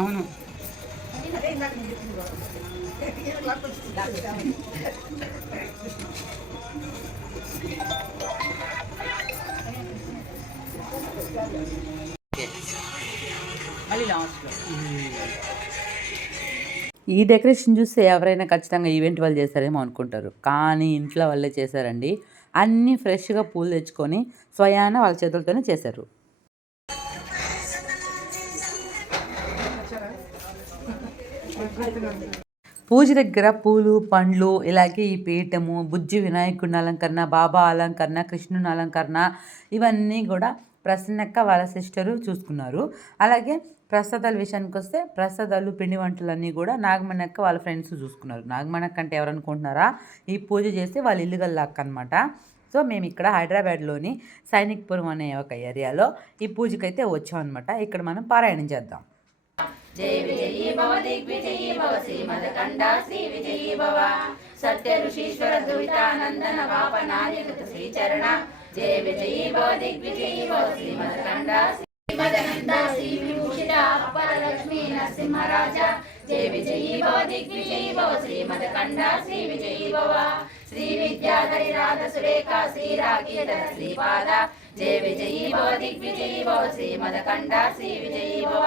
అవును. ఈ డెకరేషన్ చూస్తే ఎవరైనా ఖచ్చితంగా ఈవెంట్ వాళ్ళు చేస్తారేమో అనుకుంటారు. కానీ ఇంట్లో వాళ్ళే చేశారండి. అన్నీ ఫ్రెష్గా పూలు తెచ్చుకొని స్వయాన వాళ్ళ చేతులతోనే చేశారు. పూజ దగ్గర పూలు పండ్లు ఇలాగే ఈ పీఠము బుజ్జి వినాయకుడిని అలంకరణ బాబా అలంకరణ కృష్ణుని అలంకరణ ఇవన్నీ కూడా ప్రసన్నక్క వాళ్ళ సిస్టరు చూసుకున్నారు. అలాగే ప్రసాదాల విషయానికి వస్తే ప్రసాదాలు పిండి వంటలన్నీ కూడా నాగమణక్క వాళ్ళ ఫ్రెండ్స్ చూసుకున్నారు. నాగమణక్క అంటే ఎవరనుకుంటున్నారా ఈ పూజ చేస్తే వాళ్ళ ఇల్లు గల్లక్క అనమాట సో మేము ఇక్కడ హైదరాబాద్లోని సైనిక్పురం అనే ఒక ఏరియాలో ఈ పూజకైతే వచ్చామన్నమాట. ఇక్కడ మనం పారాయణం చేద్దాం. జయ విజయీ భవ దిగ్విజయీ భవ శ్రీమదకండా శ్రీ విజయీ భవ. సత్య ఋషీశ్వర దురితానందన వాపనాయకృత శ్రీచరణ. జయ విజయీ భవ దిగ్విజయీ భవ శ్రీమదకండా శ్రీమదనంద శ్రీ విభూషిత అప్పర నరసింహరాజ. జయ విజయీ భవ దిగ్విజయీ భవ శ్రీమదకండా శ్రీ విజయీ భవ. శ్రీ విద్యాధరి రాధ సురేఖ శ్రీ రాగీధర శ్రీపాద. జయ విజయీ భవ దిగ్విజయీ భవ శ్రీమదకండా శ్రీ విజయీ భవ.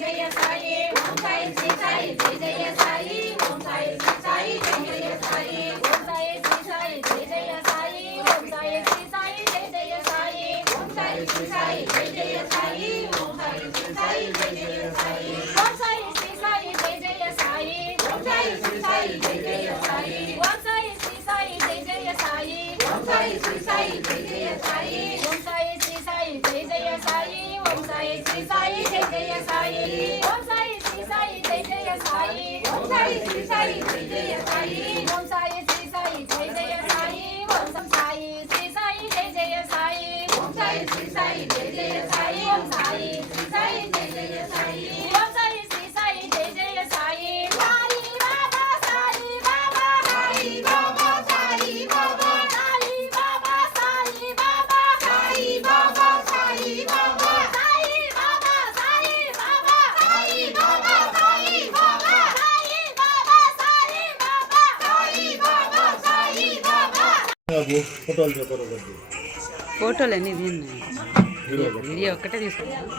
జయ 好，下意识，下一识，已。ఫోటోలు అన్నీ ఇది వీడియో ఒక్కటే తీసుకున్నాను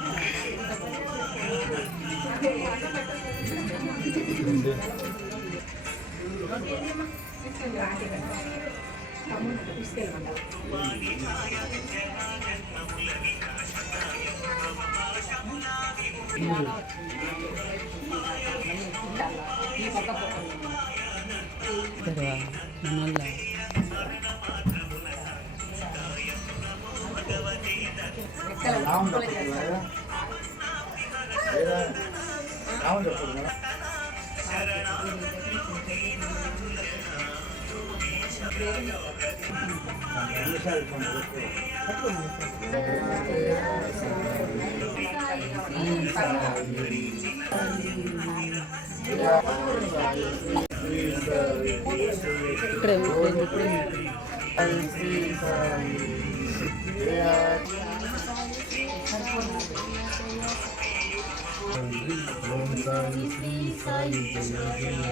ఈ పక్క ఇక్కడే ఇక్కడే ఓం సాయి శ్రీ సాయి జయ జయ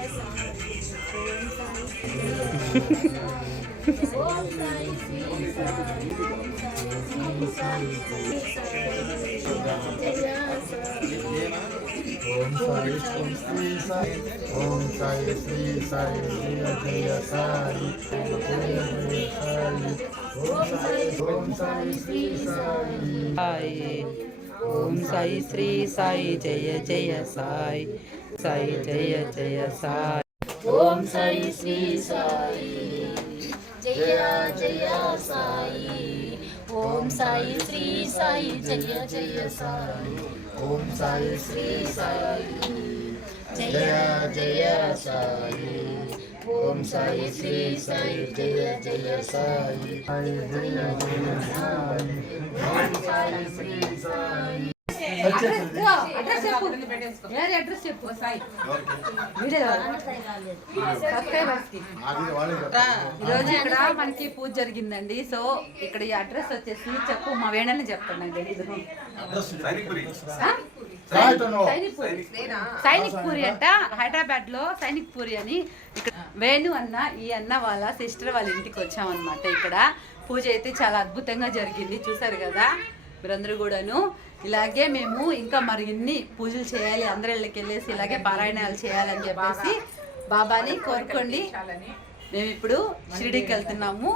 సాయి ఓం సాయి ఓం శ్రీ సాయి ఓం సాయి శ్రీ సాయి ఓం సాయి శ్రీ సాయి జయ జయ సాయి సాయి జయ జయ సాయి ఓం సాయి శ్రీ సాయి జయ జయ సాయి ఓం సాయి శ్రీ సాయి జయ జయ సాయి ఓం సాయి శ్రీ సాయి జయ జయ సాయి ఓం సాయి శ్రీ సాయి జయ జయ సాయి. సాయి జయ జయ సాయి ఓం సాయి శ్రీ సాయి అడ్రస్ చెప్పు వేరే అడ్రస్ చెప్పు సాయి ఈరోజు ఇక్కడ మనకి పూజ జరిగిందండి. సో ఇక్కడ ఈ అడ్రస్ వచ్చేసి చెప్పు మా వేణని చెప్తాను సైనిక్ పూరి. అంట హైదరాబాద్లో సైనిక్ పూరి అని ఇక్కడ వేణు అన్న ఈ అన్న వాళ్ళ సిస్టర్ వాళ్ళ ఇంటికి వచ్చామన్నమాట ఇక్కడ. పూజ అయితే చాలా అద్భుతంగా జరిగింది చూసారు కదా? మీరందరూ కూడాను. ఇలాగే మేము ఇంకా మరి ఇన్ని పూజలు చేయాలి అందరి ఇళ్ళకి వెళ్ళేసి ఇలాగే పారాయణాలు చేయాలని చెప్పేసి బాబాని కోరుకోండి. మేము ఇప్పుడు షిరిడీకి వెళ్తున్నాము.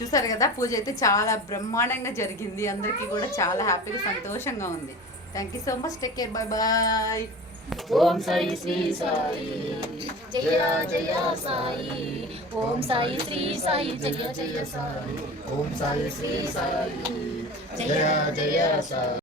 చూసారు కదా? పూజ అయితే చాలా బ్రహ్మాండంగా జరిగింది. అందరికీ కూడా చాలా హ్యాపీగా సంతోషంగా ఉంది. Thank you so much take care bye bye ఓం సాయి శ్రీ సాయి జయ జయ సాయి ఓం సాయి శ్రీ సాయి జయ జయ సాయి ఓం సాయి శ్రీ సాయి జయ జయ సాయి